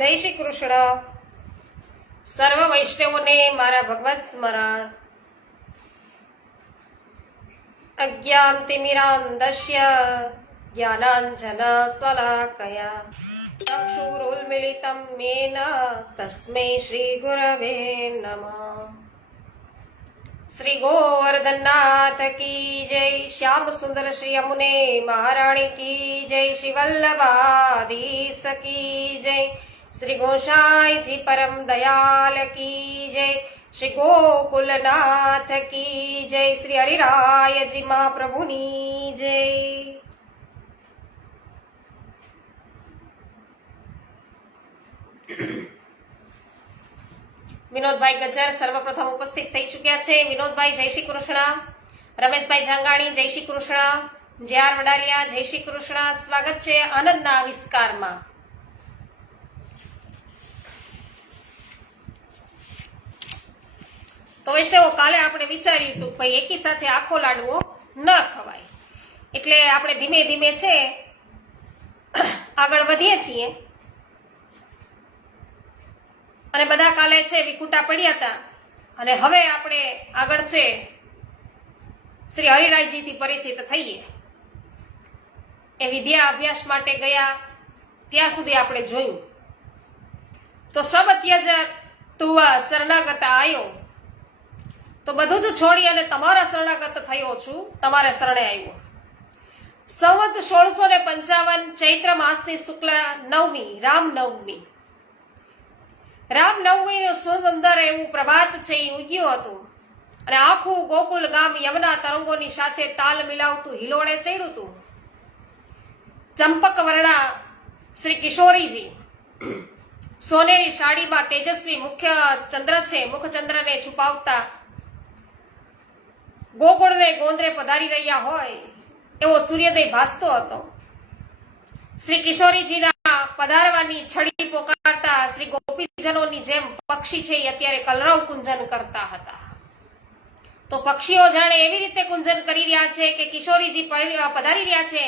જય શ્રી કૃષ્ણ. સર્વ વૈષ્ણવોને મારા ભગવત સ્મરણ. અજ્ઞાનતિમિરાન્ધસ્ય જ્ઞાનાંજન શલાકયા ચક્ષુરુન્મિલિतं મેન તસ્મૈ શ્રી ગુરવે નમઃ. શ્રી ગોવર્ધનનાથ કી જય. શ્યામ સુંદર શ્રી યમુને મહારાણી કી જય. શ્રી વલ્લભાધીશ કી જય. શ્રી ગોસાઈજી પરમ દયાલ કી જય. શ્રી ગોકુલનાથ કી જય. શ્રી હરિરાયજી મહાપ્રભુની જય. વિનોદભાઈ ગજ્જર સર્વપ્રથમ ઉપસ્થિત થઈ ચુક્યા છે. વિનોદભાઈ જય શ્રી કૃષ્ણ. રમેશભાઈ જાંગાણી જય શ્રી કૃષ્ણ. જે.આર. વડાલિયા જય શ્રી કૃષ્ણ. સ્વાગત છે આનંદના આવિષ્કારમાં. તો વૈષ્ણવો, કાલે આપણે વિચાર્યું હતું ભાઈ એકી સાથે આખો લાડવો ન ખવાય, એટલે આપણે ધીમે ધીમે છે આગળ વધીએ છીએ. અને બધા કાલે છે વિખૂટા પડ્યા હતા, અને હવે આપણે આગળ છે શ્રી હરિરાયજીથી પરિચિત થઈએ. એ વિદ્યા અભ્યાસ માટે ગયા ત્યાં સુધી આપણે જોયું તો સબ ત્યજ તુવ શરણાગત આયો, તો બધું જ છોડી અને તમારા શરણાગત થયો છું, તમારા શરણે આવ્યો. સંવત 1655 ચૈત્ર માસની શુક્લ નવમી રામનવમી. રામનવમીનું સુંદર એવું પ્રભાત છે એ ઉગ્યું હતું, અને આખું ગોકુલ ગામ યમુના તરંગોની સાથે તાલ મિલાવતું હિલોળે ચડ્યું હતું. ચંપક વર્ણા શ્રી કિશોરીજી સોનેરી સાડીમાં તેજસ્વી મુખ્ય ચંદ્ર છે મુખચંદ્રને છુપાવતા ગોકુળને ગોંદરે પધારી રહ્યા હોય એવો સૂર્યોદય ભાસતો હતો. શ્રી કિશોરીજીના પધારવાની છડી પોકારતા શ્રી ગોપીજનોની જેમ પક્ષી છે એ અત્યારે કલરવ કુંજન કરતા હતા. તો પક્ષીઓ જાણે એવી રીતે કુંજન કરી રહ્યા છે કે કિશોરીજી પધારી રહ્યા છે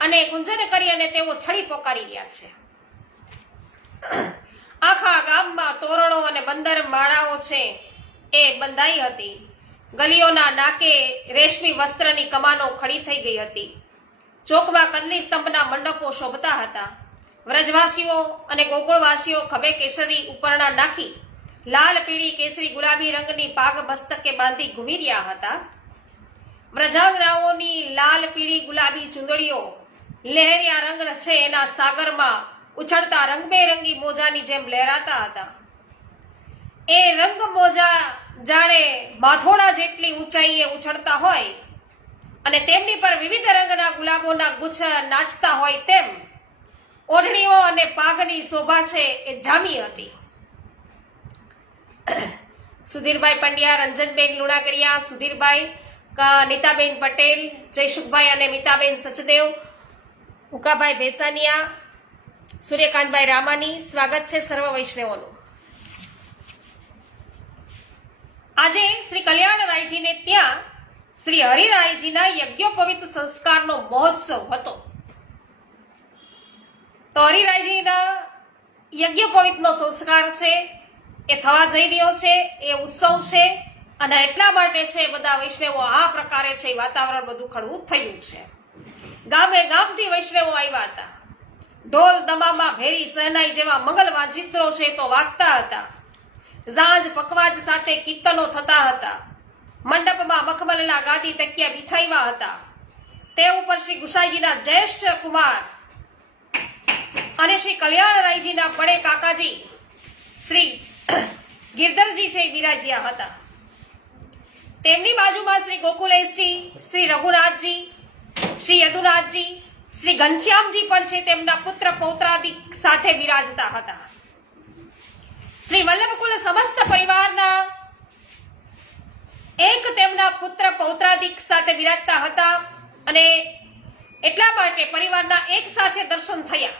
અને કુંજન કરી અને તેઓ છડી પોકારી રહ્યા છે. આખા ગામમાં તોરણો અને બંદર માળાઓ છે એ બંધાઈ હતી. ગલીઓના નાકે રેશમી વસ્ત્રની કમાનો ખડી થઈ ગઈ હતી. ચોકમાં કદલી સ્તંભના મંડપો શોભતા હતા. વ્રજવાસીઓ અને ગોકુળવાસીઓ ખભે કેસરી ઉપરણા નાખી લાલ પીળી કેસરી ગુલાબી રંગની પાગ મસ્તકે બાંધી ઘૂમી રહ્યા હતા. વ્રજાંગનાઓની લાલ પીળી ગુલાબી ચૂંદડીઓ લહેરિયા રંગ છે એના સાગરમાં ઉછળતા રંગબેરંગી મોજાની જેમ લહેરાતા હતા. એ રંગ મોજા જાણે માથોડા જેટલી ઊંચાઈએ ઉછળતા હોય અને તેમની પર વિવિધ રંગના ગુલાબોના ગુચ્છ નાચતા હોય તેમ ઓઢણીઓ અને પાઘની શોભા છે એ જામી હતી. સુધીરભાઈ પંડ્યા, રંજનબેન લુણાગરિયા, સુધીરભાઈ, નીતાબેન પટેલ, જયસુખભાઈ અને મીતાબેન સચદેવ, ઉકાભાઈ ભેસાનિયા, સૂર્યકાંતભાઈ રામાની, સ્વાગત છે સર્વ વૈષ્ણવોનું. આજે શ્રી કલ્યાણરાયજીને ત્યાં શ્રી હરિરાયજીના યજ્ઞોપવિત સંસ્કારનો મહોત્સવ હતો. તો હરિરાયજીના યજ્ઞોપવિતનો સંસ્કાર છે એ થવા જઈ રહ્યો છે, એ ઉત્સવ છે, અને એટલા માટે છે બધા વૈષ્ણવો આ પ્રકારે છે વાતાવરણ બધું ખડવું થયું છે. ગામે ગામથી વૈષ્ણવો આવ્યા હતા. ઢોલ દમામાં ભેરી સહનાઈ જેવા મંગલ વાજિત્રો છે તો વાગતા હતા. ઝાંઝ પકવાજ સાથે કીર્તનો થતા હતા. મંડપમાં મખમલના ગાદી તકિયા બિછાવ્યા હતા. તે ઉપર શ્રી ગુસાઈજીના જ્યેષ્ઠ કુમાર અને શ્રી કલ્યાણરાયજીના બડે કાકાજી શ્રી ગિરધરજી છે બિરાજ્યા હતા. તેમની બાજુમાં શ્રી ગોકુલેશજી, શ્રી રઘુનાથજી, શ્રી યદુનાથજી, શ્રી ઘનશ્યામજી પણ છે તેમના પુત્ર પૌત્રાદિક સાથે બિરાજતા હતા. શ્રી વલ્લભકુલ સમસ્ત પરિવારના એક તેમના પુત્ર પૌત્રાદિક સાથે બિરાજતા હતા, અને એટલા માટે પરિવારના એક સાથે દર્શન થયા.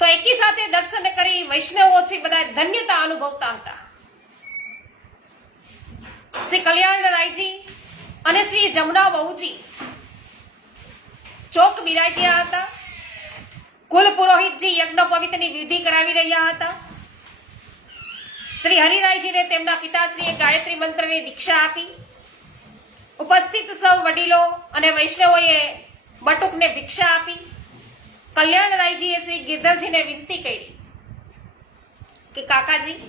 તો એકી સાથે દર્શન કરી વૈષ્ણવો છે બધા ધન્યતા અનુભવતા હતા. શ્રી કલ્યાણરાયજી અને શ્રી જમુના વહુજી ચોક બિરાજ્યા હતા. કુલ પુરોહિતજી યજ્ઞોપવિતની વિધિ કરાવી રહ્યા હતા. શ્રી હરિરાયજીને તેમના પિતાશ્રીએ ગાયત્રી મંત્રની દીક્ષા આપી. ઉપસ્થિત સૌ વડીલો અને વૈષ્ણવોએ બટુકને ભિક્ષા આપી. કલ્યાણરાયજીએ શ્રી ગિરધરજીને વિનંતી કરી કે કાકાજી,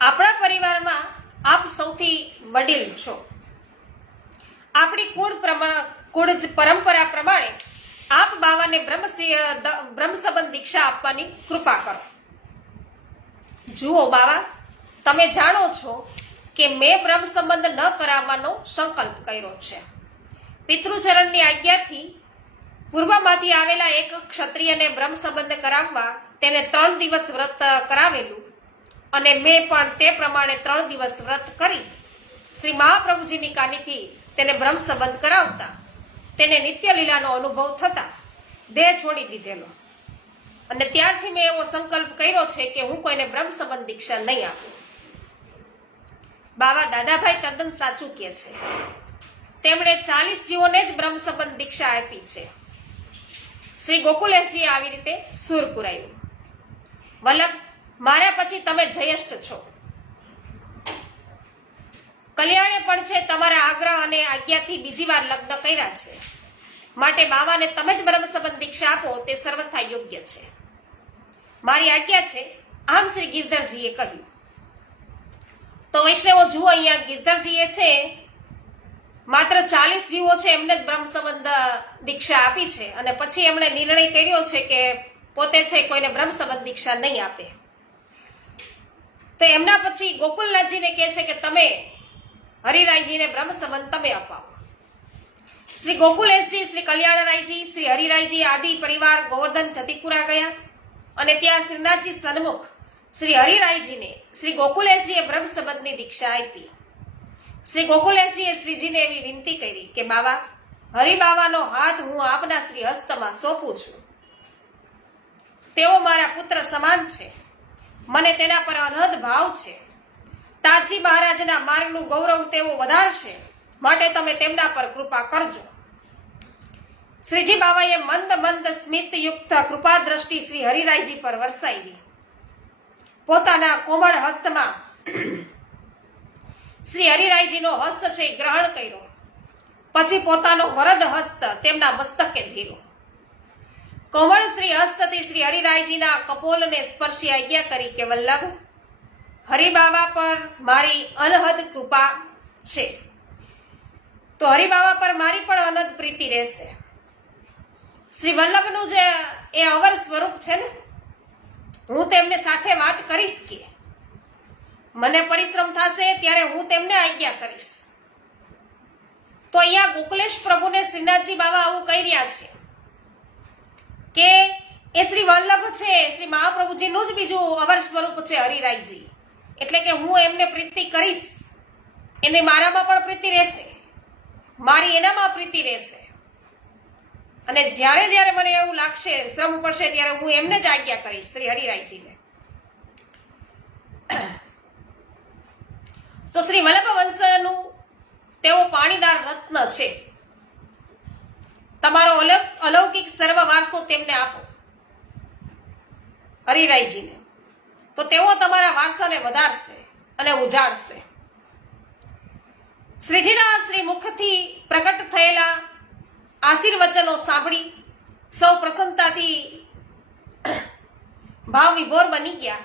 આપણા પરિવારમાં આપ સૌથી વડીલ છો. આપણી કુળ પરંપરા પ્રમાણે આપ બાવાને બ્રહ્મસંબંધ દીક્ષા આપવાની કૃપા કરો. જુઓ બાવા, તમે જાણો છો કે મેં બ્રહ્મસંબંધ ન કરાવવાનો સંકલ્પ કર્યો છે. પિતૃચરણની આજ્ઞાથી પૂર્વમાંથી આવેલા એક ક્ષત્રિયને બ્રહ્મસંબંધ કરાવવા તેને 3 દિવસ વ્રત કરાવેલું અને મેં પણ તે પ્રમાણે 3 દિવસ વ્રત કરી શ્રી મહાપ્રભુજીની કાનીથી તેને બ્રહ્મસંબંધ કરાવતા તેને નિત્ય લીલાનો અનુભવ થતા દેહ છોડી દીધેલો અને ત્યારથી મેં એવો સંકલ્પ કર્યો છે કે હું કોઈને બ્રહ્મસંબંધ દીક્ષા નહીં આપું. બાવા દાદાભાઈ તદ્દન સાચું કહે છે. તેમણે 40 જીવોને જ બ્રહ્મસંબંધ દીક્ષા આપી છે. શ્રી ગોકુલેશજીએ આવી રીતે સૂર પુરાયું. વલ્લભ, મારા પછી તમે જયેષ્ઠ છો. કલ્યાણે પણ છે તમારા આગ્રહ અને આજ્ઞાથી બીજી વાર લગ્ન કર્યા છે, માટે બાવાને તમે જ બ્રહ્મસંબંધ દીક્ષા આપો તે સર્વથા યોગ્ય છે. મારી આજ્ઞા છે, આમ શ્રી ગિરધરજીએ કહ્યું. તો વૈષ્ણવો જુઓ, અહીંયા ગિરધરજીએ છે માત્ર 40 જીવો છે એમને જ બ્રહ્મસંબંધ દીક્ષા આપી છે અને પછી એમણે નિર્ણય કર્યો છે કે પોતે છે કોઈને બ્રહ્મસંબંધ દીક્ષા નહીં આપે. તો એમના પછી ગોકુલનાથજીને કહે છે કે તમે હરિરાયજીને બ્રહ્મસંબંધ તમે અપાવો. શ્રી ગોકુલેશજી, શ્રી કલ્યાણરાયજી, શ્રી હરિરાયજી આદિ પરિવાર ગોવર્ધન જતીપુરા ગયા અને ત્યાં શ્રીનાથજી સન્મુખ શ્રી હરિરાયજીને શ્રી ગોકુલેશજીએ બ્રહ્મસંબંધની દીક્ષા આપી. શ્રી ગોકુલેશજીએ શ્રીજીને એવી વિનંતી કરી કે બાવા, હરિબાવાનો હાથ હું આપના શ્રી હસ્તમાં સોંપું છું. તેઓ મારા પુત્ર સમાન છે. મને તેના પર અનહદ ભાવ છે. તાજી મહારાજના માર્ગનું ગૌરવ તેઓ વધારશે, માટે તમે તેમના પર કૃપા કરજો. શ્રીજી બાવાએ મંદ મંદ સ્મિત યુક્ત કૃપા દ્રષ્ટિ શ્રી હરિરાયજી પર વરસાવી. પોતાના કોમળ હસ્તમાં શ્રી હરિરાયજીનો હસ્ત છે ગ્રહણ કર્યો. પછી પોતાનો વરદ હસ્ત તેમના મસ્તકે ધીરો. કોમળ શ્રી હસ્તથી શ્રી હરિરાયજીના કપોલને સ્પર્શી આજ્ઞા કરી કે વલ્લભ, હરિબાવા પર મારી અનહદ કૃપા છે, તો હરિબાવા પર મારી પણ અનહદ પ્રીતિ રહેશે. શ્રી વલ્લભનું જે એ અવર સ્વરૂપ છે ને, હું તેમને સાથે વાત કરીશ કે મને પરિશ્રમ થશે ત્યારે હું તેમને આજ્ઞા કરીશ. તો અહીંયા ગોકુલેશ પ્રભુને શ્રીનાથજી બાબા આવું કહી રહ્યા છે કે એ શ્રી વલ્લભ છે, શ્રી મહાપ્રભુજીનું જ બીજું અવર સ્વરૂપ છે હરિરાયજી. એટલે કે હું એમને પ્રીતિ કરીશ, એને મારામાં પણ પ્રીતિ રહેશે, મારી એનામાં પ્રીતિ રહેશે. અને જ્યારે જ્યારે મને એવું લાગશે, શ્રમ પડશે, ત્યારે હું એમને જ આજ્ઞા કરીશ, શ્રી હરિરાયજીને. તો શ્રી વલ્લભ વંશનું તેઓ પાણીદાર રત્ન છે. તમારો અલૌકિક સર્વ વારસો તેમને આપો હરિરાયજીને, તો તેઓ તમારા વારસાને વધારશે અને ઉજાડશે. શ્રીજીના શ્રી મુખથી પ્રગટ થયેલા આશીર્વચનો સાંભળી સૌ પ્રસન્નતાથી ભાવ વિભોર બની ગયા.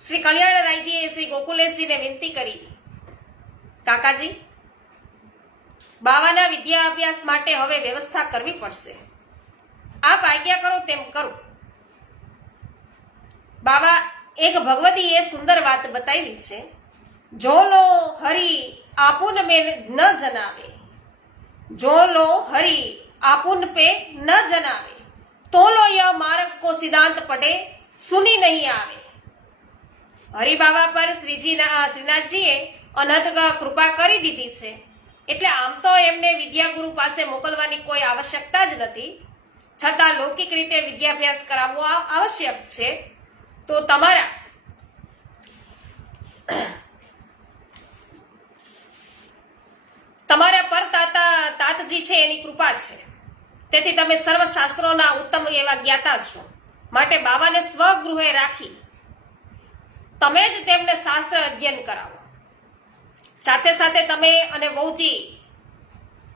શ્રી કલ્યાણરાયજીએ શ્રી ગોકુલેશજીને વિનંતી કરી, કાકાજી, બાવાના વિદ્યા અભ્યાસ માટે હવે વ્યવસ્થા કરવી પડશે. આપ આજ્ઞા કરો તેમ કરો. બાવા એક ભગવતી એ સુંદર વાત બતાવી છે, જો લો હરિ આપુન મેં ન જનાવે, જો લો હરિ આપુન પે ન જનાવે, તો લો ય માર્ગ કો સિદ્ધાંત પડે સુની નહીં આવે. હરિબાબા પર શ્રીનાથજીએ અનહદ કૃપા કરી દીધી છે, એટલે આમ તો એમને વિદ્યાગુરુ પાસે મોકલવાની કોઈ આવશ્યકતા જ નથી, છતાં લૌકિક રીતે વિદ્યાભ્યાસ કરાવવો આવશ્યક છે. તો તમારા પર તાતજી છે એની કૃપા છે, તેથી તમે સર્વ શાસ્ત્રોના ઉત્તમ એવા જ્ઞાતા છો. માટે બાવાને સ્વગૃહે રાખી તમે જ તેમને શાસ્ત્ર અધ્યયન કરાવો. સાથે સાથે તમે અને વહુજી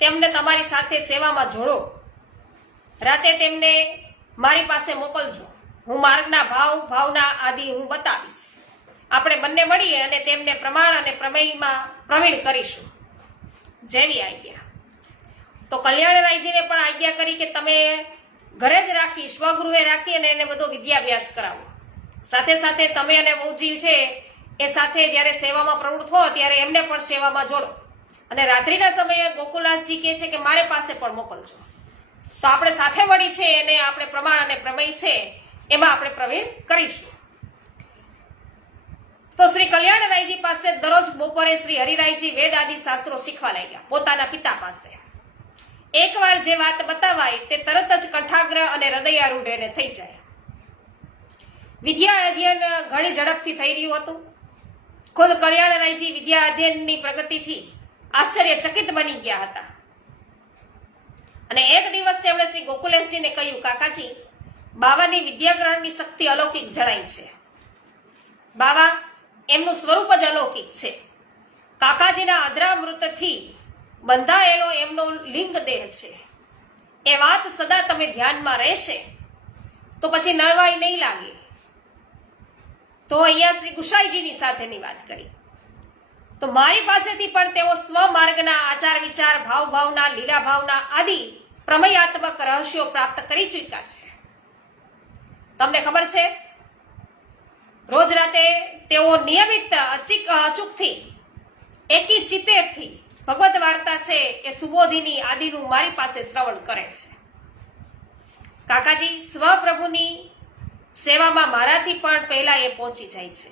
તેમને તમારી સાથે સેવામાં જોડો. રાતે તેમને મારી પાસે મોકલજો. હું માર્ગના ભાવના આદિ હું બતાવીશ. આપણે બંને મળીએ અને તેમને પ્રમાણ અને પ્રમેયમાં પ્રવીણ કરીશું. જેવી આજ્ઞા. તો કલ્યાણરાયજીને પણ આજ્ઞા કરી કે તમે ઘરે જ રાખી, સ્વગૃહે રાખી અને એને બધો વિદ્યાભ્યાસ કરાવો. સાથે સાથે તમે અને વહુજી છે એ સાથે જ્યારે સેવામાં પ્રવૃત્ત હો ત્યારે એમને પણ સેવામાં જોડો. અને રાત્રિના સમયે ગોકુલનાથજી કહે છે કે મારે પાસે પણ મોકલજો. તો આપણે સાથે મળી છે એને આપણે પ્રમાણ અને પ્રમેય છે એમાં આપણે પ્રવીણ કરીશું. તો શ્રી કલ્યાણરાયજી પાસે દરરોજ બપોરે શ્રી હરિરાયજી વેદ આદિ શાસ્ત્રો શીખવા લાગ્યા પોતાના પિતા પાસે. એકવાર જે વાત બતાવાય તે તરત જ કંઠાગ્ર અને હૃદયારૂઢ એને થઈ જાય. વિદ્યા અધ્યયન ઘણી ઝડપથી થઈ રહ્યું હતું. ખુદ કલ્યાણરાયજી વિદ્યા અધ્યયનની પ્રગતિથી આશ્ચર્યચકિત બની ગયા હતા. અને એક દિવસ તેમણે શ્રી ગોકુલેશજીને કહ્યું, કાકાજી, બાવાની વિદ્યા ગ્રહણની શક્તિ અલૌકિક જણાય છે. બાવા એમનું સ્વરૂપ જ અલૌકિક છે. કાકાજીના અધરામૃતથી બંધાયેલો એમનો લિંગ દેહ છે. એ વાત સદા તમે ધ્યાનમાં રહેશે તો પછી નવાઈ નહીં લાગે. તો અહીંયા શ્રી ગુસાઈજીની સાથેની વાત કરી. તો મારી પાસેથી પણ તેઓ સ્વમાર્ગના આચાર વિચાર, ભાવના, લીલા ભાવના આદિ પ્રમેયાત્મક રહસ્યો પ્રાપ્ત કરી ચૂક્યા છે. તમને ખબર છે, રોજ રાતે તેઓ નિયમિત અચૂકથી એકી ચિત્તેથી ભગવદ વાર્તા છે એ સુબોધિની આદિનું મારી પાસે શ્રવણ કરે છે. કાકાજી સ્વપ્રભુની સેવામાં મારાથી પણ પહેલા એ પહોંચી જાય છે.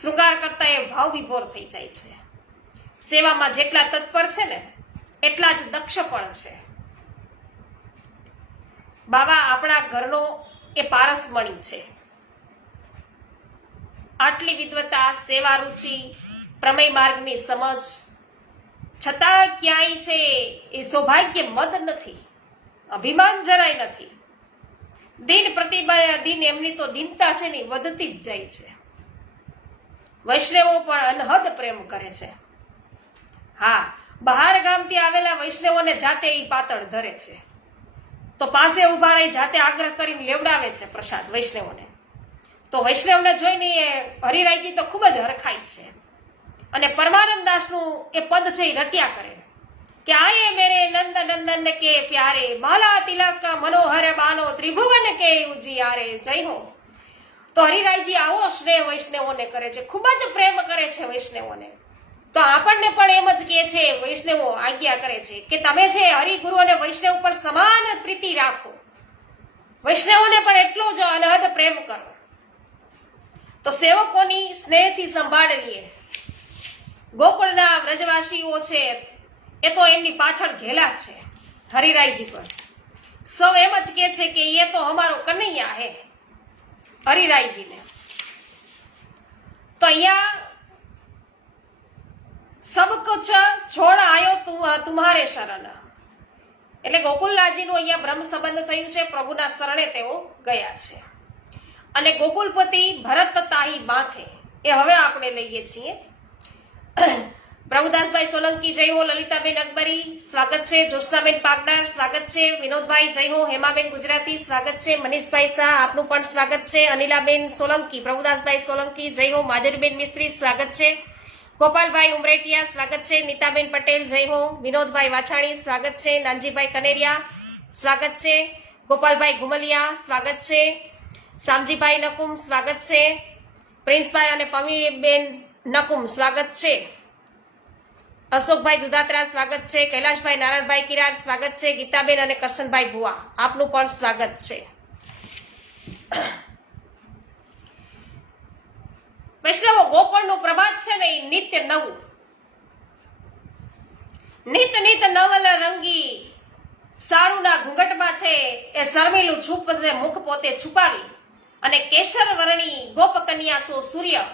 શૃંગાર કરતા એ ભાવ વિભોર થઈ જાય છે. સેવામાં જેટલા તત્પર છે ને એટલા જ દક્ષ પણ છે. બાવા આપણા ઘરનો એ પારસમણી છે. આટલી વિદ્વતા, સેવા રૂચિ, પ્રમેય માર્ગની સમજ છતાં ક્યાંય છે એ સૌભાગ્ય મદ નથી, અભિમાન જરાય નથી. દિન પ્રતિદિન એમની તો દિનતા છે ને વધતી જ જાય છે. વૈષ્ણવો પણ અનહદ પ્રેમ કરે છે. હા, બહાર ગામથી આવેલા વૈષ્ણવોને જાતે એ પાતળ ધરે છે. તો પાસે ઉભા રહી જાતે આગ્રહ કરીને લેવડાવે છે પ્રસાદ વૈષ્ણવોને. તો વૈષ્ણવને જોઈને હરિરાયજી તો ખૂબ જ હરખાય છે અને પરમાનંદ દાસનું એ પદ છે એ રટ્યા કરે કે આયે મેરે નંદ નંદન કે પ્યારે, માલા તિલક મનોહર બાનો, ત્રિભુવન કે ઉજિયારે. જય હો. તો હરિરાયજી આવો સ્નેહ વૈષ્ણવોને કરે છે, ખૂબ જ પ્રેમ કરે છે વૈષ્ણવોને. તો આપણને પણ એમ જ કે છે, વૈષ્ણવો આજ્ઞા કરે છે કે તમે છે હરિગુરુ અને વૈષ્ણવ પર સમાન પ્રીતિ રાખો, વૈષ્ણવોને પણ એટલો જ અનહદ પ્રેમ કરો. તો સેવકોની સ્નેહથી સંભાળ લઈએ. ગોકુળના વ્રજવાસીઓ છે એ તો એમની પાછળ ઘેલા છે હરિરાયજી પર. સૌ એમ જ કે છે કે એ તો હમારો કનૈયા હે હરિરાયજીને. તો અહીંયા સબ કુછ છોડ આયો તુમ્હારે શરણ, એટલે ગોકુલનાથજીનું અહીંયા બ્રહ્મ સંબંધ થયું છે. પ્રભુના શરણે તેઓ ગયા છે. અને ગોકુલપતિ ભરત તાહી માથે એ હવે આપણે લઈએ છીએ. પ્રભુદાસભાઈ સોલંકી જય હો. લલિતાબેન અકબરી સ્વાગત છે. જ્યોત્સનાબેન પાગડાર સ્વાગત છે. વિનોદભાઈ જય હો. હેમાબેન ગુજરાતી સ્વાગત છે. મનીષભાઈ શાહ આપનું પણ સ્વાગત છે. અનિલાબેન સોલંકી, પ્રભુદાસભાઈ સોલંકી જય હો. માધુરીબેન મિસ્ત્રી સ્વાગત છે. ગોપાલભાઈ ઉમરેટિયા સ્વાગત છે. નીતાબેન પટેલ જય હો. વિનોદભાઈ વાછાણી સ્વાગત છે. નાનજીભાઈ કનેરિયા સ્વાગત છે. ગોપાલભાઈ ઘુમલિયા સ્વાગત છે. શામજીભાઈ નકુમ સ્વાગત છે. પ્રિન્સભાઈ અને પમીબેન નકુમ સ્વાગત છે. અશોકભાઈ દુધાત્રા સ્વાગત છે. કૈલાશભાઈ નારાયણભાઈ કિરાર સ્વાગત છે. ગીતાબેન અને કરશનભાઈ ભુવા આપનું પણ સ્વાગત છે. વૈષ્ણવો, ગોકુળનું પ્રભાત છે ને એ નિત્ય નવું, નિત નવલ રંગી સાડુના ઘૂંઘટમાં છે એ શર્મિલું છુપ છે મુખ પોતે છુપાવી અને કેસર વર્ણી ગોપ કન્યા સો સૂર્ય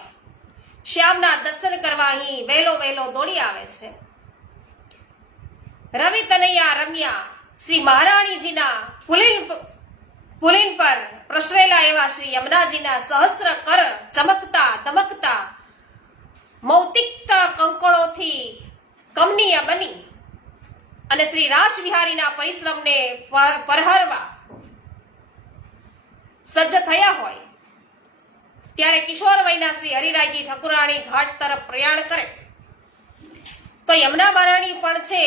શ્યામના દર્શન કરવા અહીં વહેલો દોડી આવે છે. રવિ તનૈયા રમ્યા શ્રી મહારાણીજીના પુલિન પર પ્રસરેલા એવા શ્રી યમુનાજીના સહસ્ત્ર કર ચમકતા દમકતા મૌતિકતા કંકણોથી કમનીય બની અને શ્રી રાસ વિહારીના પરિશ્રમને પરહરવા સજ્જ થયા હોય ત્યારે કિશોર વયના શ્રી હરિરાયજી ઠકુરાણી ઘાટ તરફ પ્રયાણ કરે તો યમુના મહારાણી પણ છે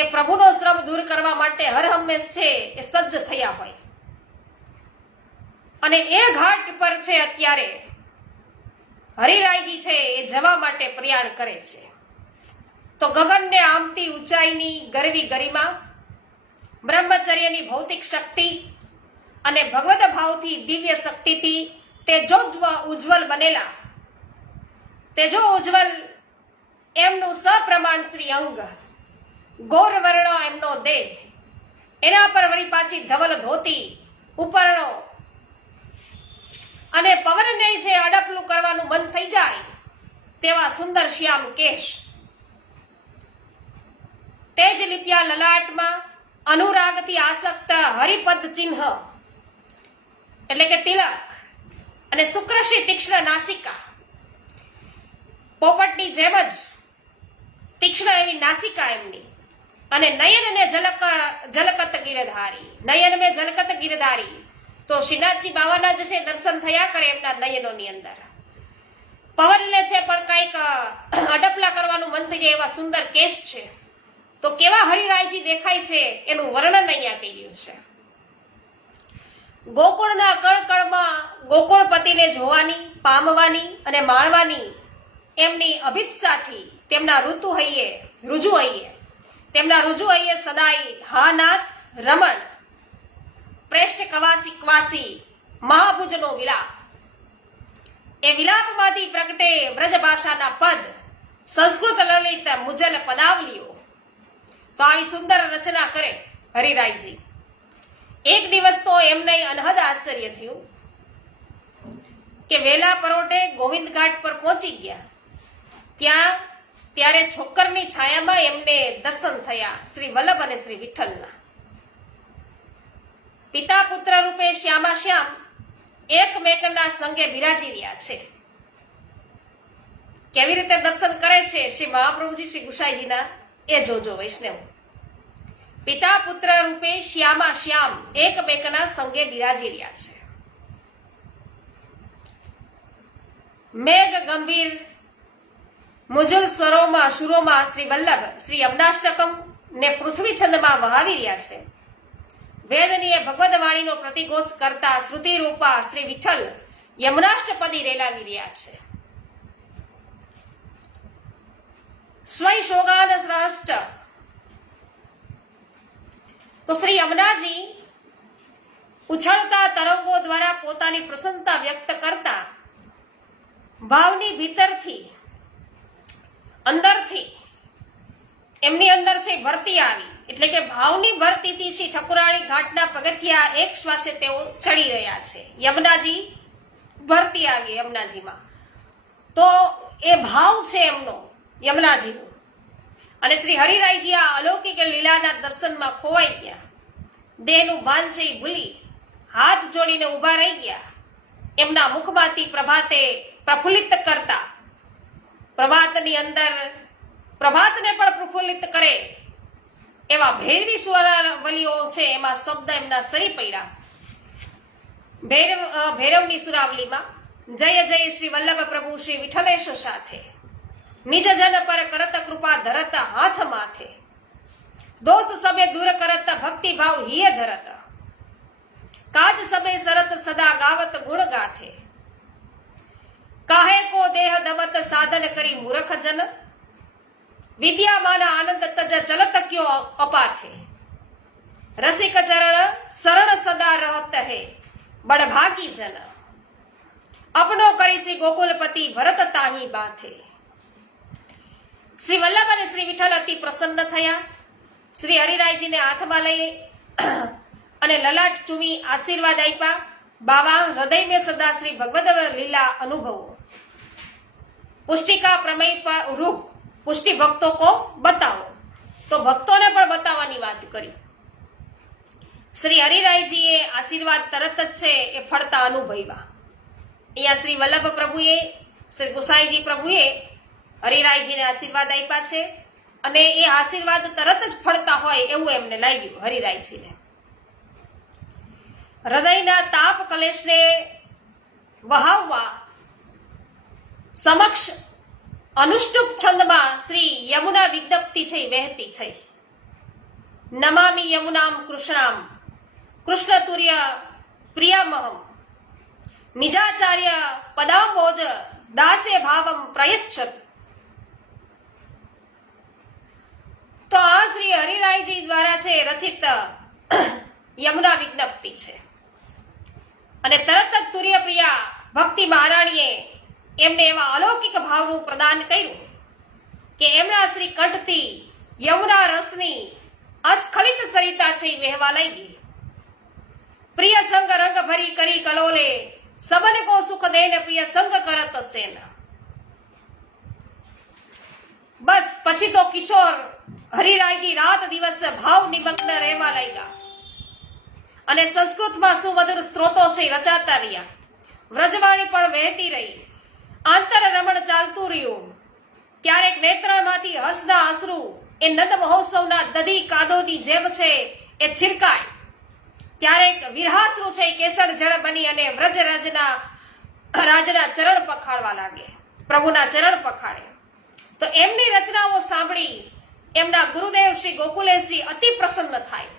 એ પ્રભુનો શ્રમ દૂર કરવા માટે હર હંમેશ છે એ સજ્જ થયા હોય અને એ ઘાટ પર છે અત્યારે હરિરાયજી છે એ જવા માટે પ્રયાણ કરે છે તો ગગનને આમતી ઊંચાઈની ગરવી ગરિમા, બ્રહ્મચર્યની ભૌતિક શક્તિ અને ભગવદ ભાવથી દિવ્ય શક્તિથી તેજો ઉજ્જવલ બનેલા તેજો ઉજ્જવલ એમનું સપ્રમાણ શ્રી અંગ, ગોર વર્ણ એમનો દેહ, એના પર વળી પાછી ધવલ ધોતી, ઉપરણો અને પવનને જે અડપલું કરવાનું મન થઈ જાય તેવા સુંદર શ્યામ કેશ, તેજ લિપ્યા લલાટમાં અનુરાગથી આસક્ત હરિપદ ચિહ્ન એટલે કે તિલક અને શુક્રશી તીક્ષ્ણ નાસિકા, પોપટની જેમ જ તીક્ષ્ણ એવી નાસિકા એમની અને નયન ને જલકત ગિરધારી, નયન મેં જલકત ગિરધારી તો શ્રીનાથજી બાવાના જે છે દર્શન થયા કરે એમના નયનોની અંદર. પવનને છે પણ કંઈક અડપલા કરવાનું મન થઈ જાય એવા સુંદર કેશ છે તો કેવા હરિરાયજી દેખાય છે એનું વર્ણન અહીંયા કર્યું છે. ગોકુળના કળકળમાં ગોકુળપતિને જોવાની, પામવાની અને માણવાની એમની અભિપ્સાથી તેમના ઋજુ હૈયે સદાય હા નાથ રમણ પ્રેષ્ઠ કવાસી ક્વાસી મહાભુજનો વિલાપ, એ વિલાપમાંથી પ્રગટે વ્રજ ભાષાના પદ, સંસ્કૃત લલિત મુજલ પદાવલીઓ. તો આવી સુંદર રચના કરે હરિરાયજી. એક દિવસ તો એમને અનહદ આશ્ચર્ય થયું કે વેલા પરોઢે ગોવિંદ ઘાટ પર પહોંચી ગયા ત્યારે છોકરની છાયામાં એમને દર્શન થયા શ્રી વલ્લભ અને શ્રી વિઠ્ઠલના. પિતા પુત્ર રૂપે શ્યામા શ્યામ એકમેકના સંગે બિરાજી રહ્યા છે. કેવી રીતે દર્શન કરે છે શ્રી મહાપ્રભુજી શ્રી ગુસાઈજીના એ જોજો વૈષ્ણવ. પિતા પુત્ર રૂપે શ્યામા શ્યામ એકમેકના સંગે બિરાજી રહ્યા છે. મેઘ ગંભીર મુજુલ સ્વરોમાં શુરોમાં શ્રી વલ્લભ શ્રી યમનાષ્ટકમ ને પૃથ્વી છંદમાં વહાવી રહ્યા છે. વેદનીય ભગવદ વાણીનો પ્રતિઘોષ કરતા શ્રુતિ રૂપા શ્રી વિઠ્ઠલ યમનાષ્ટપદી રેલાવી રહ્યા છે. સ્વય શોગાન શ્રેષ્ઠ તો શ્રી યમુનાજી ઉછળતા તરંગો દ્વારા પોતાની પ્રસન્નતા વ્યક્ત કરતા ભાવની ભીતરથી અંદરથી એમની અંદર છે ભરતી આવી એટલે કે ભાવની ભરતીથી શ્રી ઠકુરાણી ઘાટના પગથિયા એક શ્વાસે તેઓ ચડી રહ્યા છે. યમુનાજી ભરતી આવી યમુનાજીમાં તો એ ભાવ છે એમનો યમુનાજીનો. અને શ્રી હરિરાયજી આ અલૌકિક લીલાના દર્શનમાં ખોવાઈ ગયા. દેહનું ભાન છે ભૂલી હાથ જોડીને ઊભા રહી ગયા. એમના મુખમાંથી પ્રભાતે પ્રફુલ્લિત કરતા પ્રભાતની અંદર પ્રભાતને પણ પ્રફુલ્લિત કરે એવા ભૈરવી સુરાવલીઓ છે એમાં શબ્દ એમના સરી પડ્યા. ભૈરવની સુરાવલીમાં જય જય શ્રી વલ્લભ પ્રભુ શ્રી વિઠ્ઠલેશ સાથે નિજ જન પર કરત કૃપા ધરત હાથ માથે દોષ સબે દૂર કરત ભક્તિ ભાવ હિય ધરત કાજ સબે સરત સદા ગાવત ગુણ ગાથે કાહે કો દેહ દમત સાધન કરી મૂર્ખ જન વિદ્યામાન આનંદ તજ ચલત ક્યો અપાથે રસિક ચરણ શરણ સદા રહત હે બડભાગી જન અપનો કરી શ્રી ગોકુલપતિ ભરત તાહી બાથે. શ્રી વલ્લભ અને શ્રી વિઠ્ઠલ અતિ પ્રસન્ન થયા. શ્રી હરિરાયજીને હાથમાં લઈ અને લલાટ ચૂમી આશીર્વાદ આપ્યા. બાવા હૃદય મેં સદા શ્રી ભગવદ લીલા અનુભવો પુષ્ટિકા પ્રમેય રૂપ પુષ્ટિ ભક્તો કો બતાવો. તો ભક્તોને પણ બતાવવાની વાત કરી. શ્રી હરિરાયજીએ આશીર્વાદ તરત જ છે એ ફળતા અનુભવ્યા. અહીંયા શ્રી વલ્લભ પ્રભુએ, શ્રી ગુસાઈજી પ્રભુએ હરિરાયજીને આશીર્વાદ આપ્યા છે અને એ આશીર્વાદ તરત જ ફળતા હોય એવું એમને લાગ્યું હરિરાયજીને. હૃદયના તાપ કલેશને વહાવવા સમક્ષ અનુષ્ટુપ છંદમાં શ્રી યમુના વિજ્ઞપ્તિ છે વહેતી થઈ. નમામિ યમુનામ કૃષ્ણામ કૃષ્ણતુર્ય પ્રિયામહમ નિજાચાર્ય પદાંબોજ દાસ્ય ભાવમ પ્રયચ્છત. તો આ શ્રી હરિરાયજી દ્વારા છે રચિત યમુના વિજ્ઞપ્તિ છે અને તરત જ તુર્યપ્રિયા ભક્તિ મહારાણીએ એમને એવા અલૌકિક ભાવનું પ્રદાન કર્યું કે એમના શ્રી કંઠથી યમુના રસની અસ્ખલિત સરિતા છે વહેવા લાગી. પ્રિય સંગ રંગ ભરી કરી કલોલે સબન કો સુખ દેને પ્રિય સંગ કરત સેન. બસ પછી તો કિશોર હરિરાયજી રાત દિવસ ભાવ નિમગ્ન રહેવા લાગ્યા અને સંસ્કૃતમાં સુમધુર સ્ત્રોતો છે રચાતા રહ્યા. વ્રજવાણી પણ વહેતી રહી. આંતર રમણ ચાલતું રહ્યું. ક્યારેક નેત્રમાંથી હર્ષના અશ્રુ એ નંદ મહોત્સવના દધી કાદોની જેમ છે એ છિરકાય. ક્યારેક વિરહાશ્રુ છે કેસર જળ બની અને વ્રજ રાજના ચરણ પખાડવા લાગે, પ્રભુના ચરણ પખાડે. તો એમની રચનાઓ સાંભળી એમના ગુરુદેવ શ્રી ગોકુલેશજી અતિ પ્રસન્ન થાય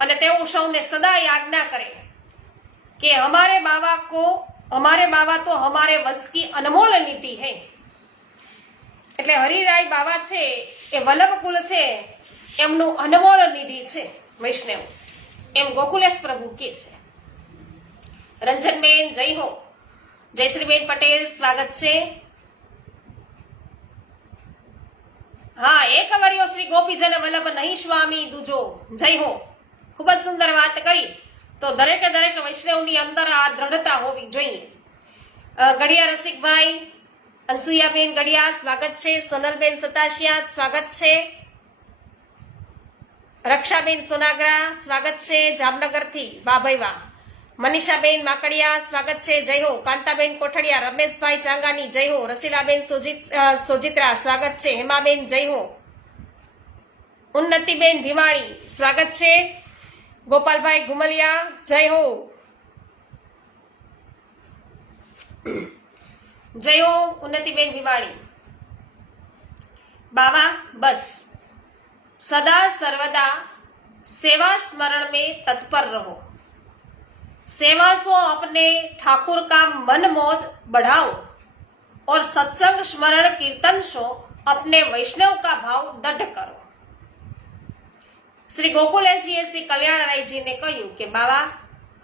અને તેઓ સૌને સદાય આજ્ઞા કરે કે હમારે બાવા તો હમારે વશ કી અનમોલ નીતિ હૈ. એટલે હરિરાય બાવા છે એ વલ્લભ કુલ છે એમનું અનમોલ નિધિ છે વૈષ્ણવ, એમ ગોકુલેશ પ્રભુ કે છે. રંજનબેન જય હો. જયશ્રીબેન પટેલ સ્વાગત છે. હા, એક વર્યો શ્રી ગોપીજન વલ્લભ નહીં સ્વામી દુજો. જય હો. ખૂબ જ સુંદર વાત કરી. તો દરેકે દરેક વૈષ્ણવની અંદર આ દ્રઢતા હોવી જોઈએ. ગડિયા રસિકભાઈ, અનસુયાબેન ગડિયા સ્વાગત છે. સોનલબેન સતાશિયા સ્વાગત છે. રક્ષાબેન સોનાગરા સ્વાગત છે જામનગરથી. વાહ ભાઈ વાહ. મનીષાબેન માકડિયા સ્વાગત છે. જય હો. કાંતાબેન કોઠડિયા, રમેશભાઈ ચાંગાની જય હો. રસીલાબેન સોજિત્રા સ્વાગત છે. હેમાબેન જય હો. ઉન્નતિબેન ભીમાણી સ્વાગત છે. ગોપાલભાઈ ઘુમલિયા જય હો. જય હો ઉન્નતિબેન ભીમાણી. बाबा बस सदा सर्वदा सेवा स्मरण में तत्पर रहो. सेवा सो अपने ठाकुर का मन मोद बढ़ाओ और सत्संग स्मरण कीर्तन सो अपने वैष्णव का भाव दृढ़ करो. श्री गोकुलेश जी श्री कल्याण राय जी ने कह્યું કે बाबा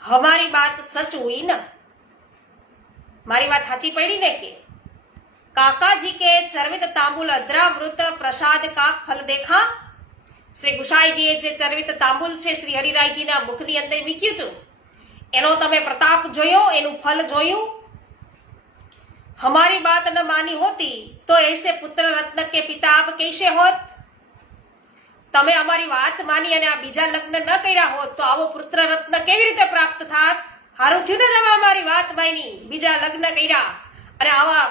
हमारी बात सच हुई ना, मारी बात साची पड़ी ने के काका जी के चर्वित तांबूल अद्रावृत प्रसाद का फल देखा. श्री गुसाई जी जे चर्वित तांबूल छे श्री हरिराय जी ना मुखनी अंदर वीक्યું હતું એનો તમે પ્રતાપ જોયો, એનું ફલ જોયું. हमारी बात न मानी होती तो ऐसे पुत्र रत्न के पिता आप कैसे होत. તમે અમારી વાત માની અને આ બીજા લગ્ન ન કર્યા હોત તો આવો પુત્ર રત્ન કેવી રીતે પ્રાપ્ત થાત. હારું થયું ને તમે અમારી વાત માની, બીજા લગ્ન કર્યા અને આવા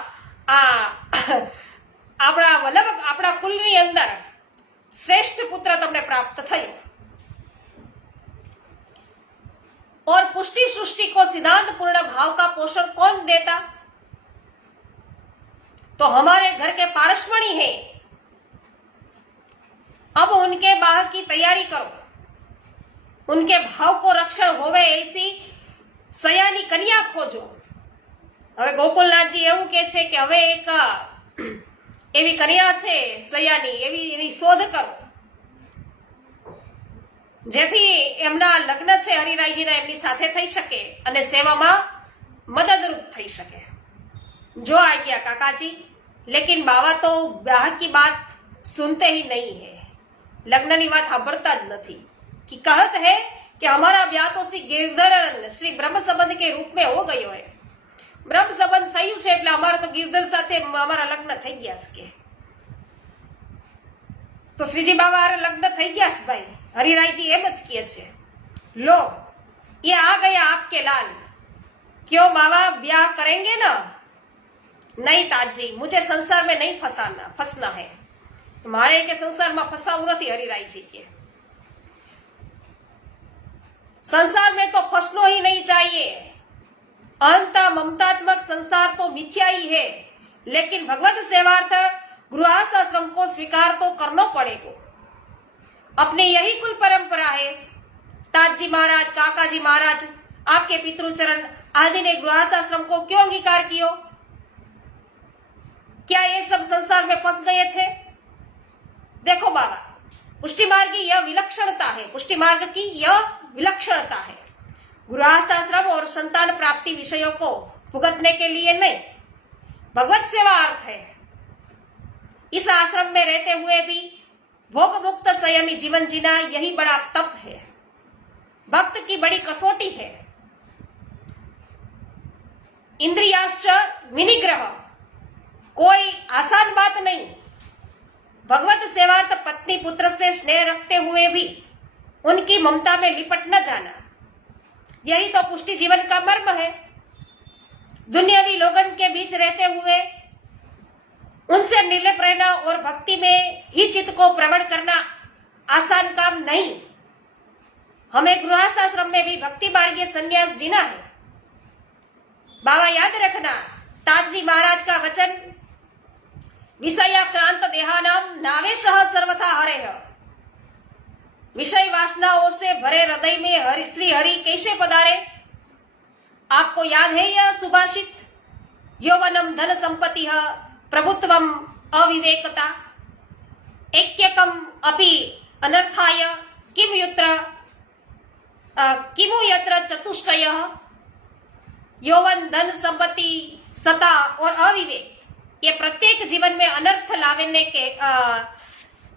આપણા વલ્લભ આપણા કુલની અંદર શ્રેષ્ઠ પુત્ર તમને प्राप्त થયો. और पुष्टि सृष्टि को सिद्धांत पूर्ण भाव का पोषण कौन देता. तो हमारे घर के पारसमणि है. अब उनके बाह की तैयारी करो, उनके भाव को रक्षण होवे ऐसी सयानी कन्या खोजो. હવે ગોકુલનાથજી એવું કે છે કે હવે એક એવી કન્યા છે સયાની, એવી એની શોધ કરો જેથી એમના લગ્ન છે હરિરાયજીના એમની સાથે થઈ શકે અને સેવામાં મદદરૂપ થઈ શકે. जो आ गया काका जी, लेकिन बाबा तो ब्याह की बात सुनते ही नहीं है, लग्ननी बात सांभळता ज नहीं. कि कहत है कि हमारा ब्याह तो श्री गिरधर श्री ब्रह्म संबंध के रूप में हो गयो है. ब्रह्म संबंध थયું છે એટલે અમારે તો ગિરધર સાથે અમારા લગ્ન થઈ ગયા છે. તો શ્રીજી બાબા હારે લગ્ન થઈ ગયા છે ભાઈ. હરિરાયજી એમ જ કહે છે लो ये आ गया आपके लाल, क्यों मावा ब्याह करेंगे ना? नहीं ताजी, मुझे संसार में नहीं फंसना है। मारे के संसार में फंसाવું નથી हरिराय जी के। संसार में तो फंसना ही नहीं चाहिए। अहंता ममतात्मक संसार तो मिथ्या ही है, लेकिन भगवत सेवार्थ गृहस्थ आश्रम को स्वीकार तो करना पड़ेगा। अपनी यही कुल परंपरा है। ताजी महाराज, काकाजी महाराज, आपके पितृचरण आदि ने गृहस्थ आश्रम को क्यों अंगीकार किया? क्या ये सब संसार में फंस गए थे? देखो बाबा, पुष्टि मार्ग की यह विलक्षणता है, पुष्टि मार्ग की यह विलक्षणता है। गृहस्थ आश्रम और संतान प्राप्ति विषयों को भुगतने के लिए नहीं, भगवत सेवा अर्थ है। इस आश्रम में रहते हुए भी भोग मुक्त संयमी जीवन जीना यही बड़ा तप है, भक्त की बड़ी कसौटी है। इंद्रियाश्च विनिग्रह कोई आसान बात नहीं। भगवत सेवार्थ पत्नी पुत्र से स्नेह रखते हुए भी उनकी ममता में लिपट न जाना, यही तो पुष्टि जीवन का मर्म है। दुनियावी लोगन के बीच रहते हुए उनसे निर्लिप्त रहना और भक्ति में ही चित्त को प्रवण करना आसान काम नहीं। हमें गृहस्थ आश्रम में भी भक्ति मार्गीय संन्यास जीना है। बाबा याद रखना, ताजी महाराज का वचन, विषयाक्रांत देहानाम नावेशः सर्वथा हरेह। विषय वासनाओं से भरे हृदय में श्री हरि कैसे पधारे? आपको याद है यह सुभाषित? यौवनम धन संपत्ति प्रभुत्वम अविवेकता ऐक्यकम अपि अनर्थाय किमु यत्र चतुष्टय। यौवन, धन, संपत्ति, सत्ता और अविवेक ये प्रत्येक जीवन में अनर्थ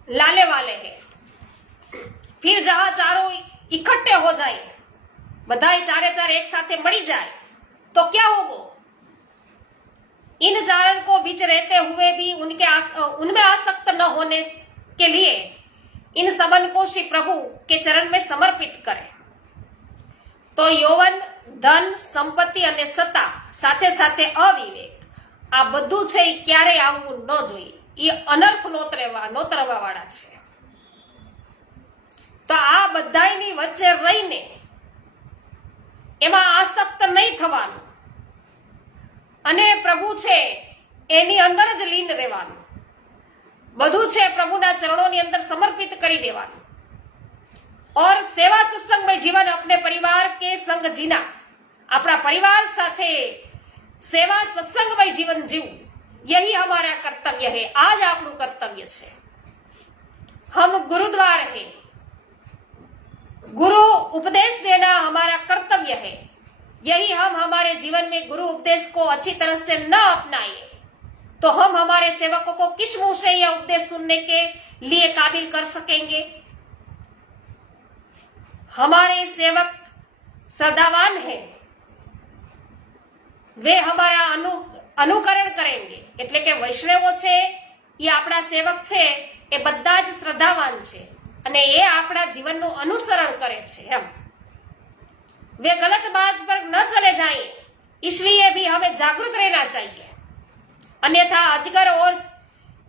लाने वाले हैं। फिर जहां चारों इकट्ठे हो जाए, बधाई चारे चार एक साथे मड़ी जाए तो क्या होगा? इन चारण को बीच रहते हुए भी उनमें आसक्त न होने के लिए इन सबन को श्री प्रभु के चरण में समर्पित करें। तो यौवन, धन, संपत्ति અને સત્તા સાથે સાથે અવિવેક આ બધું છે એ ક્યારે આવવું ન જોઈએ। એ અનર્થ નોતરવા વાળા છે। તો આ બધાયની વચ્ચે રહીને એમાં આસક્ત નહીં થવાનું અને પ્રભુ છે એની અંદર જ લીન રહેવાનું। બધું છે પ્રભુના ચરણોની અંદર સમર્પિત કરી દેવાનું और सेवा सत्संगमय जीवन अपने परिवार के संग जीना, अपना परिवार साथे सेवा सत्संगमय जीवन जीव, यही हमारा कर्तव्य है। आज आपनु कर्तव्य है। हम गुरुद्वार है, गुरु उपदेश देना हमारा कर्तव्य है। यही हम हमारे जीवन में गुरु उपदेश को अच्छी तरह से न अपनाए तो हम हमारे सेवकों को किस मुंह से यह उपदेश सुनने के लिए काबिल कर सकेंगे? हमारे सेवक श्रद्धावान है, वे हमारा अनुकरण करेंगे। એટલે કે વૈષ્ણવો છે એ આપણા સેવક છે એ બધા જ શ્રદ્ધાવાન છે અને એ આપણા જીવનનું અનુસરણ કરે છે। એમ वे गलत मार्ग पर न चले जाएं, इसलिए भी हमें जागरूक रहना चाहिए। अन्यथा अजगर और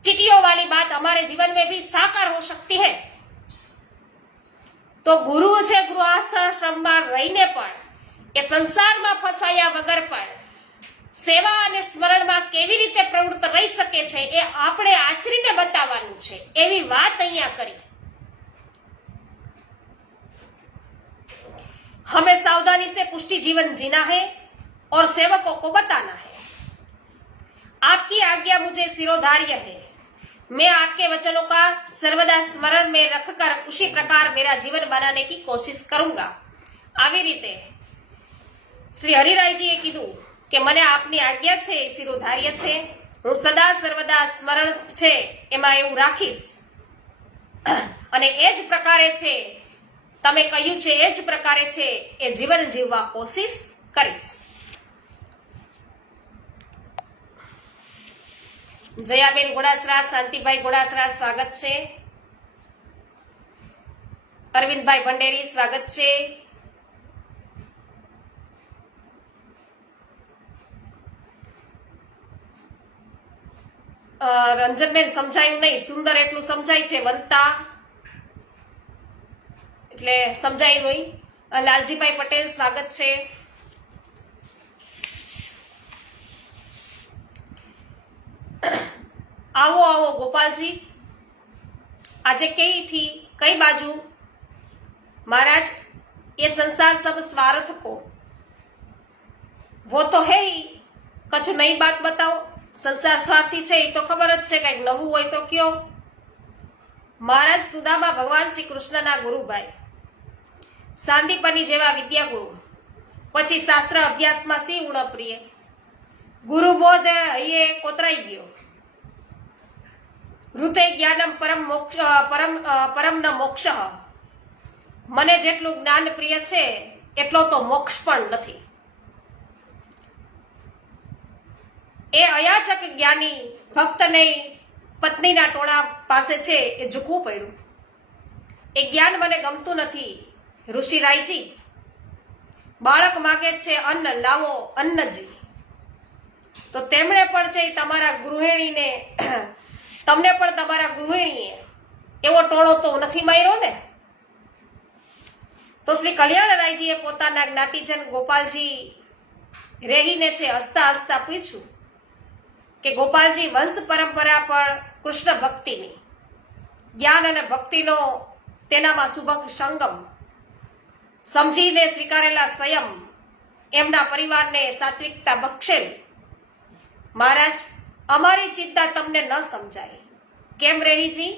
चींटियों वाली बात हमारे जीवन में भी साकार हो सकती है। तो गुरु છે ગૃહસ્થાશ્રમમાં રહીને પણ એ સંસારમાં ફસાયા વગર પણ સેવા અને સ્મરણમાં કેવી રીતે પ્રવૃત્ત રહી શકે છે એ આપણે આચરીને બતાવવાનું છે, એવી વાત અહીંયા કરી। हमें सावधानी से पुष्टि जीवन जीना है और सेवकों को बताना है। आपकी आज्ञा मुझे सिरोधार्य है। मैं आपके वचनों का सर्वदा स्मरण में रखकर उसी प्रकार मेरा जीवन बनाने की कोशिश करूंगा। આવી રીતે શ્રી હરિરાયજીએ કીધું કે મને આપની આज्ञा છે એ શિરોધાર્ય છે, હું સદા સર્વદા સ્મરણ છે એમાં એવું રાખીશ અને એ જ પ્રકારે છે તમે કહ્યું છે એ જ પ્રકારે છે એ જીવન જીવવા કોશિશ કરીશ। જયાબેન ઘોડાસરા, શાંતિભાઈ ઘોડાસરા સ્વાગત છે। અરવિંદભાઈ ભંડેરી સ્વાગત છે। રંજનબેન સમજાયું નહીં, સુંદર એટલું સમજાય છે, વંતા એટલે સમજાયું નહીં. લાલજીભાઈ પટેલ સ્વાગત છે. આવો આવો ગોપાલજી, આજે કઈ बाजू महाराज? ये संसार सब स्वार्थ को, वो तो है ही. कछु नई बात बताओ. संसार स्वार्थी છે એ તો ખબર જ છે, કઈક નવું હોય તો કયો. મહારાજ સુદામા ભગવાન શ્રી કૃષ્ણના ગુરુભાઈ, સાંદીપની જેવા વિદ્યાગુરુ, પછી શાસ્ત્ર અભ્યાસમાં સી ઉણપ્રિય, ગુરુબોધ એ કોતરાઈ ગયો. ઋતે જ્ઞાનમ પરમ ન મોક્ષ. મને જેટલું જ્ઞાન પ્રિય છે એટલો તો મોક્ષ પણ નથી. એ અયાચક જ્ઞાની ભક્તને પત્નીના ટોળા પાસે છે એ ઝૂકવું પડ્યું. એ જ્ઞાન મને ગમતું નથી. ઋષિ રાયજી, બાળક માગે છે અન્ન, લાવો અન્નજી. તો તેમણે પણ છે તમારા ગૃહિણીને, તમને પણ તમારા ગૃહિણીએ એવો ટોળો તો નથી માર્યો ને. તો શ્રી કલ્યાણરાયજીએ પોતાના જ્ઞાતિજન ગોપાલજી રેહીને છે હસતા હસતા પૂછ્યું કે ગોપાલજી, વંશ પરંપરા પણ કૃષ્ણ ભક્તિની, જ્ઞાન અને ભક્તિનો તેનામાં સુભગ સંગમ સમજીને સ્વીકારેલા સંયમ એમના પરિવારને સાત્વિકતા બક્ષેલ. મહારાજ, અમારી ચિંતા તમને ન સમજાય. કેમ રેહીજી?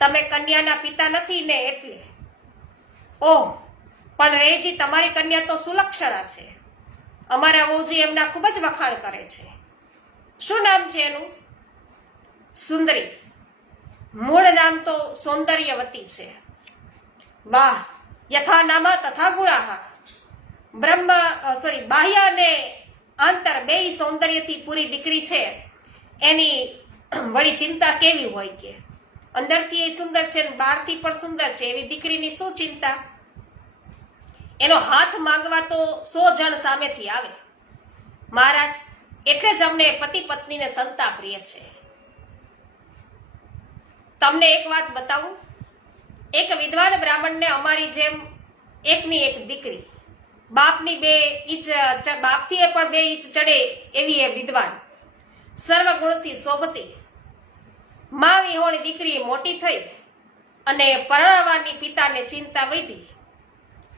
તમે કન્યાના પિતા નથી ને એટલે. ઓહ, પણ રેહીજી, તમારી કન્યા તો સુલક્ષણા છે. અમારા વહુજી એમના ખૂબ જ વખાણ કરે છે. શું નામ છે એનું? સુંદરી. મૂળ નામ તો સૌંદર્યવતી છે. વાહ, યથા નામ તથા ગુણાહ. બાહ્ય અને આંતર બેય સૌંદર્યથી પૂરી દીકરી છે. એની વળી ચિંતા કેવી હોય કે અંદરથી એ સુંદર છે ને બહારથી પણ સુંદર છે, એવી દીકરીની શું ચિંતા? એનો હાથ માંગવા તો 100 જણ સામેથી આવે. મહારાજ, એટલે જ અમને પતિ પત્નીને સંતાપ પ્રિય છે. તમને એક વાત બતાવું. એક વિદ્વાન બ્રાહ્મણને અમારી જેમ એકની એક દીકરી, બાપથી પણ 2 ઇંચ ચડે એવી એ વિદ્વાન, સર્વગુણથી શોભતી, મા વિહોણી દીકરી મોટી થઈ અને પરણાવવાની પિતાને ચિંતા વધી.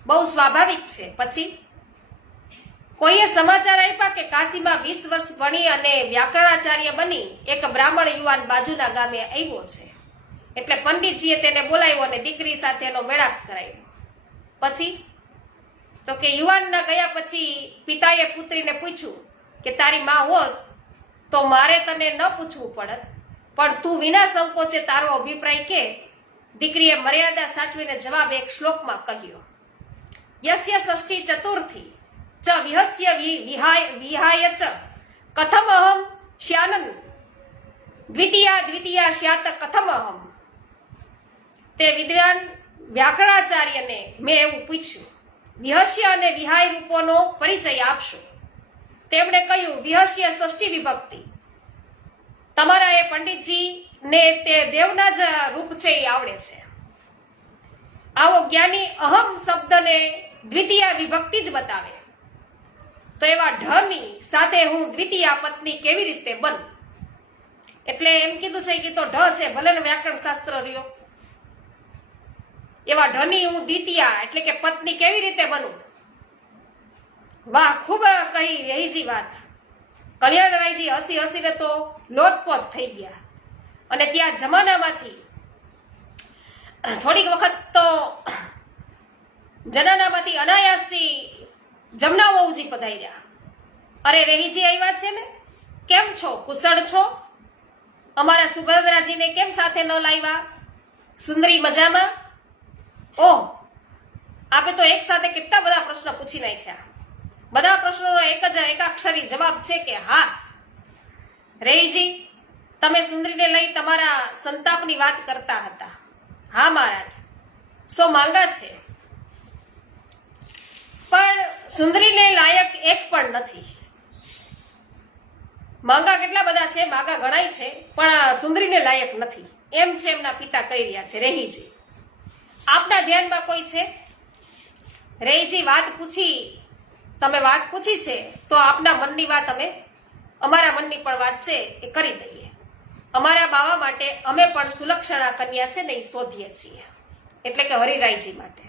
બહુ સ્વાભાવિક છે. પછી કોઈએ સમાચાર આપ્યા કે કાશીમાં 20 વર્ષ ભણી અને વ્યાકરણાચાર્ય બની એક બ્રાહ્મણ યુવાન બાજુના ગામે આવ્યો છે. એટલે પંડિતજીએ તેને બોલાવ્યો અને દીકરી સાથે એનો મેળાપ કરાવ્યો. પછી તો કે યુવાનના ગયા પછી પિતાએ પુત્રીને પૂછ્યું કે તારી માં હોત તો મારે તને ન પૂછવું પડત, પણ તું વિના સંકોચે તારો અભિપ્રાય કે. દીકરીએ મર્યાદા સાચવીને જવાબ એક શ્લોકમાં કહ્યો. યસ્ય ષષ્ઠી ચતુર્થી ચ વિહસ્ય વિહાય ચ કથમ અહમ શ્યાનન દ્વિતીયા શ્યાત કથમ અહમ. તે વિદ્વાન વ્યાકરણાચાર્યને મેં એવું પૂછ્યું, વિહસ્ય અને વિહાય રૂપોનો પરિચય આપશો? તેમણે કહ્યું, વિહસ્ય ષષ્ઠી વિભક્તિ. તમારા એ પંડિતજી ને તે દેવના જ રૂપ છે એ આવડે છે. આવો જ્ઞાની અહમ શબ્દને દ્વિતીય વિભક્તિ જ બતાવે. તો એવા ઢની સાથે હું દ્વિતીય પત્ની કેવી રીતે બન? એટલે એમ કીધું છે કે તો ઢ છે, ભલે ને વ્યાકરણ શાસ્ત્ર રહ્યો, એવા ઢની હું દ્વિતીય એટલે કે પત્ની કેવી રીતે બનું? વાહ, ખૂબ કહી રહીજી વાત. કલ્યાણરાયજી હસી હસીને તો લોટપોટ થઈ ગયા. અને ત્યાં જમાનામાંથી થોડીક વખત તો જનાનામાંથી અનાયાસી જમના વહુજી પધાર્યા. અરે રેહીજી આવ્યા છે ને, કેમ છો? કુશળ છો? અમારા સુભદ્રાજીને કેમ સાથે ન લાવ્યા? સુંદરી મજામાં? ઓહ, આપે તો એક સાથે કેટલા બધા પ્રશ્ન પૂછી નાખ્યા. બધા પ્રશ્નોનો એકાક્ષરી જવાબ છે કે હા. રેહીજી, તમે સુંદરીને લઈ તમારા સંતાપની વાત કરતા હતા. હા મહારાજ, સો માંગા છે, પણ સુંદરીને લાયક એક પણ નથી. માંગા કેટલા બધા છે, માંગા ગણાય છે, પણ સુંદરીને લાયક નથી, એમ છે એમના પિતા કહી રહ્યા છે. રેહીજી, આપના ધ્યાનમાં કોઈ છે? રેહીજી, તમે વાત પૂછી છે તો આપના મનની વાત અમારા મનની પણ વાત છે એ કરી દઈએ. અમારા બાવા માટે અમે પણ સુલક્ષણા કન્યા છે ને એ શોધીએ છીએ, એટલે કે હરિરાયજી માટે.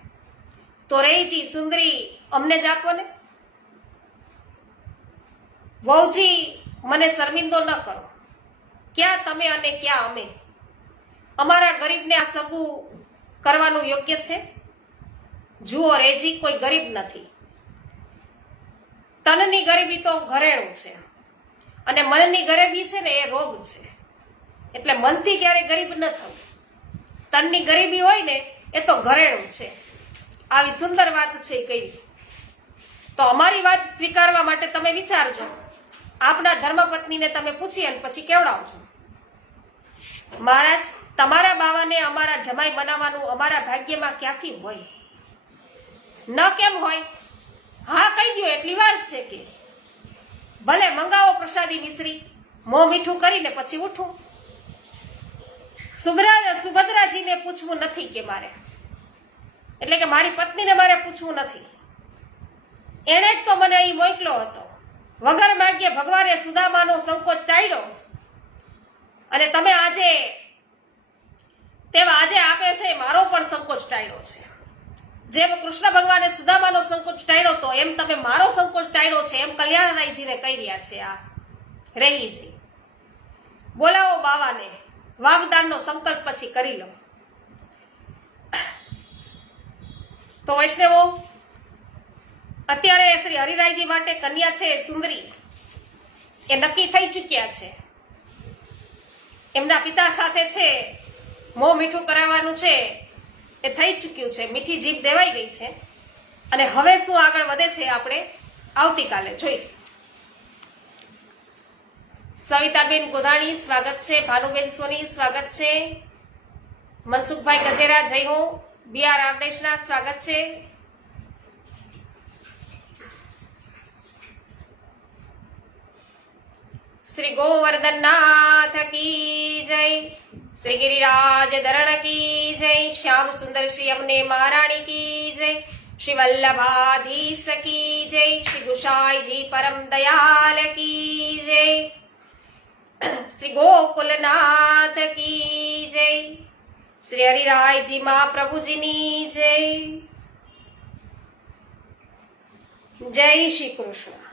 તો રેહીજી, સુંદરી અમને જ આપો ને. વહુજી, મને શર્મિંદો ન કરો. ક્યાં તમે અને ક્યાં અમે? અમારા ગરીબને આ સગું કરવાનું યોગ્ય છે? જુઓ રેજી, કોઈ ગરીબ નથી. તનની ગરીબી તો ઘરેણું છે અને મનની ગરીબી છે ને એ રોગ છે. એટલે મનથી ક્યારે ગરીબ ન થવું. તનની ગરીબી હોય ને એ તો ઘરેણું છે. આવી સુંદર વાત છે એ કહી. તો અમારી વાત સ્વીકારવા માટે તમે વિચારજો. આપના ધર્મપત્નીને તમે પૂછી અને પછી કેવડાવજો. મહારાજ, તમારા બાવાને અમારા જમાઈ બનાવવાનું અમારા ભાગ્યમાં ક્યાંથી હોય? ન કેમ હોય? હા કહી દો, એટલી વાર છે કે. ભલે મંગાવો પ્રસાદી મિશ્રી, મોં મીઠું કરીને પછી ઉઠું. સુભદ્રાજીને પૂછવું નથી કે મારે, એટલે કે મારી પત્નીને મારે પૂછવું નથી. એણે જ તો મને અહીં મોકલો હતો. વગર માગ્યે ભગવાને સુદામાનો સંકોચ ટાળ્યો અને તમે આજે આપે છે મારો પણ સંકોચ ટાળ્યો છે. જેમ કૃષ્ણ ભગવાને સુદામાનો સંકોચ ટાળ્યો તો એમ તમે મારો સંકોચ ટાળ્યો છે, એમ કલ્યાણરાયજીને કહી રહ્યા છે આ રેહીજી. બોલાવો બાવાને, વાગદાનનો સંકલ્પ પછી કરી લો. તો વૈષ્ણવો, અત્યારે શ્રી હરિરાયજી માટે કન્યા છે સુંદરી એ નક્કી થઈ ચૂક્યા છે. એમના પિતા સાથે છે મોં મીઠું કરાવવાનું છે એ થઈ ચૂક્યું છે. મીઠી જીભ દેવાઈ ગઈ છે અને હવે શું આગળ વધે છે આપણે આવતીકાલે જોઈશું. સવિતાબેન ગોધાણી સ્વાગત છે. ભાનુબેન સોની સ્વાગત છે. મનસુખભાઈ ગજેરા જય હો. બી.આર. આદેશના સ્વાગત છે. શ્રી ગોવર્ધનનાથ કી જય. શ્રી ગિરિરાજ ધરણ કી જય. શ્યામ સુંદર શ્રી અમને મહારાણી કી જય. શ્રી વલ્લભાધીશ કી જય. શ્રી ગુસાઈજી પરમ દયાલ કી જય. શ્રી ગોકુલનાથ કી જય. શ્રી હરિરાયજી મહાપ્રભુજીની જય. જય શ્રી કૃષ્ણ.